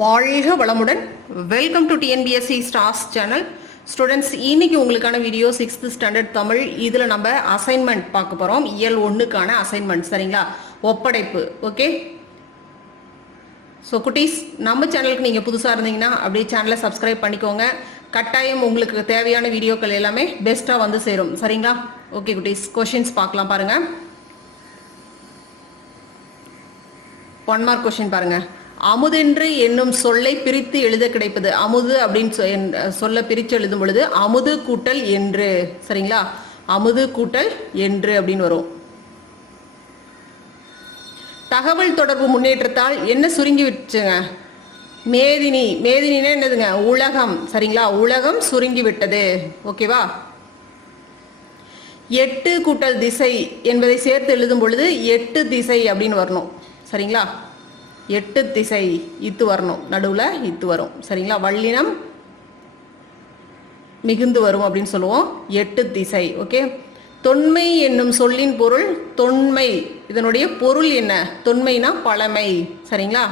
வாழ்க வளமுடன். Welcome to TNPSC stars channel students இன்னைக்கு உங்களுக்கான வீடியோ சிக்ஸ்த் ஸ்டாண்டர்ட் தமிழ். இதில் நம்ம அசைன்மெண்ட் பார்க்க போகிறோம் இயல் ஒன்றுக்கான அசைன்மெண்ட் சரிங்களா? ஒப்படைப்பு ஓகே ஸோ குட்டீஸ் நம்ம சேனலுக்கு நீங்கள் புதுசாக இருந்தீங்கன்னா அப்படியே சேனலை சப்ஸ்கிரைப் பண்ணிக்கோங்க. கட்டாயம் உங்களுக்கு தேவையான வீடியோக்கள் எல்லாமே பெஸ்ட்டாக வந்து சேரும். சரிங்களா? ஓகே குட்டீஸ். கொஷின்ஸ் பார்க்கலாம் பாருங்கள் ஒன் மார்க் கொஷின் பாருங்கள் அமுதென்று என்னும் சொல்லை பிரித்து எழுத கிடைப்பது. அமுது அப்படின்னு சொ- என்- சொல்ல பிரித்து எழுதும் பொழுது அமுது கூட்டல் என்று சரிங்களா? அமுது கூட்டல் என்று அப்படின்னு வரும். தகவல் தொடர்பு முன்னேற்றத்தால் என்ன சுருங்கி விட்டுச்சுங்க? மேதினி. மேதினின்னா என்னதுங்க? உலகம் சரிங்களா? உலகம் சுருங்கி விட்டது. ஓகேவா எட்டு கூட்டல் திசை என்பதை சேர்த்து எழுதும் பொழுது எட்டு திசை அப்படின்னு வரணும். சரிங்களா? எட்டு திசை இத்து வரணும். நடுவில் இத்து வரும். சரிங்களா? வள்ளினம் மிகுந்து வரும் அப்படின்னு சொல்லுவோம். எட்டு திசை. ஓகே? தொன்மை என்னும் சொல்லின் பொருள் தொன்மை. இதனுடைய பொருள் என்ன? தொன்மைனா பழமை. சரிங்களா?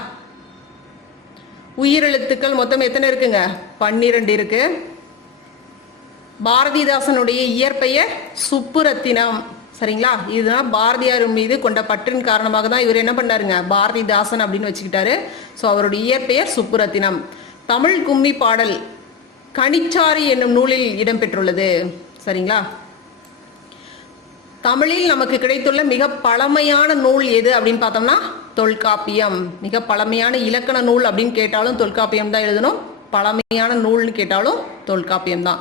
உயிரெழுத்துக்கள் மொத்தம் எத்தனை இருக்குங்க? பன்னிரண்டு இருக்கு. பாரதிதாசனுடைய இயற்பெயர் சுப்புரத்தினம். சரிங்களா? இதுதான் பாரதியார் மீது கொண்ட பற்றின் காரணமாக தான் இவர் என்ன பண்ணாருங்க? பாரதிதாசன் அப்படின்னு வச்சுக்கிட்டாரு. ஸோ அவருடைய இயற்பெயர் சுப்புரத்தினம். தமிழ் கும்மி பாடல் கனிச்சாரி என்னும் நூலில் இடம்பெற்றுள்ளது சரிங்களா? தமிழில் நமக்கு கிடைத்துள்ள மிக பழமையான நூல் எது அப்படின்னு பார்த்தோம்னா தொல்காப்பியம். மிக பழமையான இலக்கண நூல் அப்படின்னு கேட்டாலும் தொல்காப்பியம் தான் எழுதணும். பழமையான நூல்னு கேட்டாலும் தொல்காப்பியம் தான்.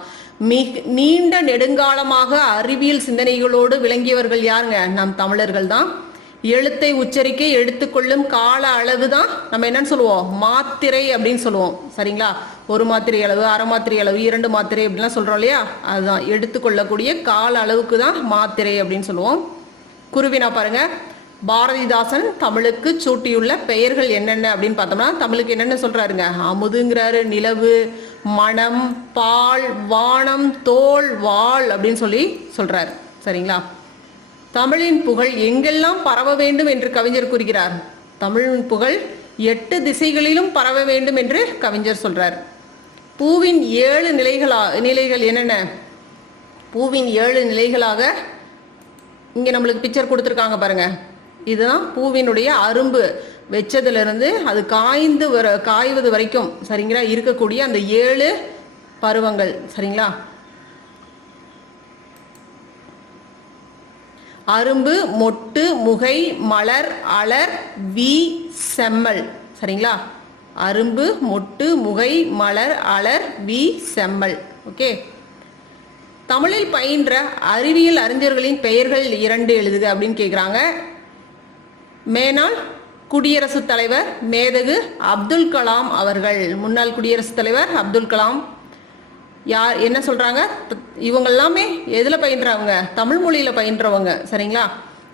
நீண்ட நெடுங்காலமாக அறிவியல் சிந்தனைகளோடு விளங்கியவர்கள் யாருங்க? நம் தமிழர்கள் தான். எழுத்தை உச்சரிக்க எடுத்துக்கொள்ளும் கால அளவு தான் நம்ம என்னன்னு சொல்லுவோம்? மாத்திரை அப்படின்னு சொல்லுவோம். சரிங்களா? ஒரு மாத்திரை அளவு அரை மாத்திரை அளவு இரண்டு மாத்திரை அப்படிலாம் சொல்றோம் இல்லையா? அதுதான். எடுத்துக்கொள்ளக்கூடிய கால அளவுக்கு தான் மாத்திரை அப்படின்னு சொல்லுவோம். குருவினா பாருங்க பாரதிதாசன் தமிழுக்கு சூட்டியுள்ள பெயர்கள் என்னென்ன அப்படின்னு பார்த்தோம்னா தமிழுக்கு என்னென்ன சொல்றாருங்க? அமுதுங்கிறாரு நிலவு மனம் பால் வானம் தோல் வாள் அப்படின்னு சொல்லி சொல்றார். சரிங்களா? தமிழின் புகழ் எங்கெல்லாம் பரவ வேண்டும் என்று கவிஞர் கூறுகிறார்? தமிழின் புகழ் எட்டு திசைகளிலும் பரவ வேண்டும் என்று கவிஞர் சொல்றார். பூவின் ஏழு நிலைகளா நிலைகள் என்னென்ன? பூவின் ஏழு நிலைகளாக இங்கே நம்மளுக்கு பிக்சர் கொடுத்துருக்காங்க பாருங்க. இதுதான் பூவினுடைய அரும்பு. வச்சதுலேருந்து அது காய்ந்து வர காய்வது வரைக்கும் சரிங்களா? இருக்கக்கூடிய அந்த ஏழு பருவங்கள் சரிங்களா? அரும்பு மொட்டு முகை மலர் அலர் வி செம்மல் சரிங்களா? அரும்பு மொட்டு முகை மலர் அலர் வி செம்மல் ஓகே? தமிழில் பயின்ற அறிவியல் அறிஞர்களின் பெயர்கள் இரண்டு எழுதுக அப்படின்னு கேட்குறாங்க மேனால் குடியரசுத் தலைவர் மேதகு அப்துல் கலாம் அவர்கள். முன்னாள் குடியரசுத் தலைவர் அப்துல் கலாம். யார் என்ன சொல்கிறாங்க இவங்க எல்லாமே எதில் பயின்றவங்க? தமிழ் மொழியில் பயின்றவங்க சரிங்களா?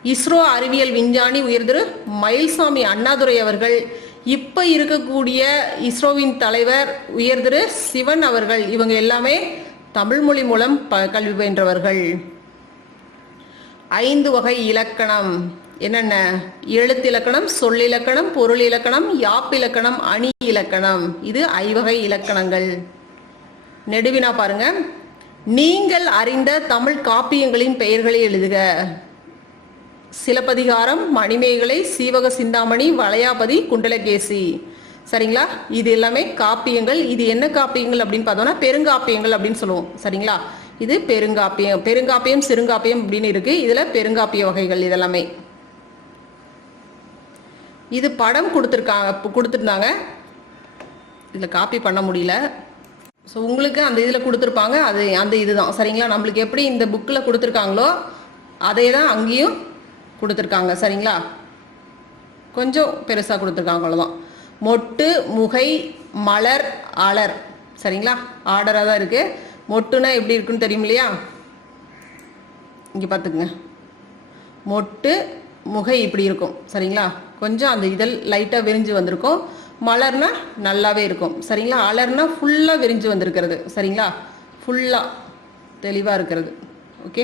இஸ்ரோ அறிவியல் விஞ்ஞானி உயர்திரு மயில்சாமி அண்ணாதுரை அவர்கள். இப்போ இருக்கக்கூடிய இஸ்ரோவின் தலைவர் உயர்திரு சிவன் அவர்கள். இவங்க எல்லாமே தமிழ் மொழி மூலம் ப- கல்வி பயின்றவர்கள். ஐந்து வகை இலக்கணம். என்னென்ன? எழுத்திலக்கணம் சொல்லிலக்கணம் பொருள் இலக்கணம் யாப்பிலக்கணம் அணி இலக்கணம். இது ஐவகை இலக்கணங்கள். நெடுவினா பாருங்க. நீங்கள் அறிந்த தமிழ் காப்பியங்களின் பெயர்களை எழுதுக. சிலப்பதிகாரம் மணிமேகலை சீவக சிந்தாமணி வளையாபதி குண்டலகேசி சரிங்களா? இது எல்லாமே காப்பியங்கள். இது என்ன காப்பியங்கள் அப்படின்னு பார்த்தோம்னா பெருங்காப்பியங்கள் அப்படின்னு சொல்லுவோம். சரிங்களா? இது பெருங்காப்பியம். பெருங்காப்பியம் சிறுங்காப்பியம் அப்படின்னு இருக்கு. இதுல பெருங்காப்பிய வகைகள் இதெல்லாமே. இது படம் கொடுத்துருக்காங்க கொடுத்துருந்தாங்க. இதில் காப்பி பண்ண முடியல. ஸோ உங்களுக்கு அந்த இதில் கொடுத்துருப்பாங்க அது அந்த இதுதான். சரிங்களா? நம்மளுக்கு எப்படி இந்த புக்கில் கொடுத்துருக்காங்களோ அதே தான் அங்கேயும் கொடுத்துருக்காங்க. சரிங்களா? கொஞ்சம் பெருசாக கொடுத்துருக்காங்க அவ்வளோதான் மொட்டு முகை மலர் அலர். சரிங்களா? ஆர்டராக தான் இருக்குது மொட்டுனா எப்படி இருக்குன்னு தெரியும் இல்லையா இங்கே பார்த்துக்குங்க. மொட்டு முகை இப்படி இருக்கும் சரிங்களா? கொஞ்சம் அந்த இதழ் லைட்டாக விரிஞ்சு வந்திருக்கும். மலர்னா நல்லாவே இருக்கும் சரிங்களா? அலர்னா ஃபுல்லாக விரிஞ்சு வந்திருக்கிறது சரிங்களா? ஃபுல்லாக தெளிவாக இருக்கிறது ஓகே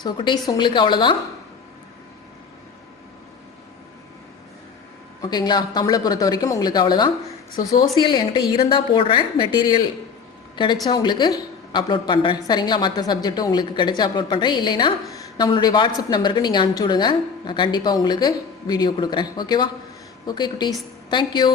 ஸோ குட்டீஸ் உங்களுக்கு அவ்வளோதான் ஓகேங்களா? தமிழை பொறுத்த வரைக்கும் உங்களுக்கு அவ்வளோதான் ஸோ சோசியல் என்கிட்ட இருந்தால் போடுறேன். மெட்டீரியல் கிடைச்சா உங்களுக்கு அப்லோட் பண்ணுறேன் சரிங்களா? மற்ற சப்ஜெக்ட்டும் உங்களுக்கு கிடைச்சா அப்லோட் பண்ணுறேன் இல்லைனா நம்மளுடைய வாட்ஸ்அப் நம்பருக்கு நீங்கள் அனுப்பிச்சி விடுங்க. நான் கண்டிப்பாக உங்களுக்கு வீடியோ கொடுக்குறேன். ஓகேவா ஓகே குட்டீஸ். தேங்க்யூ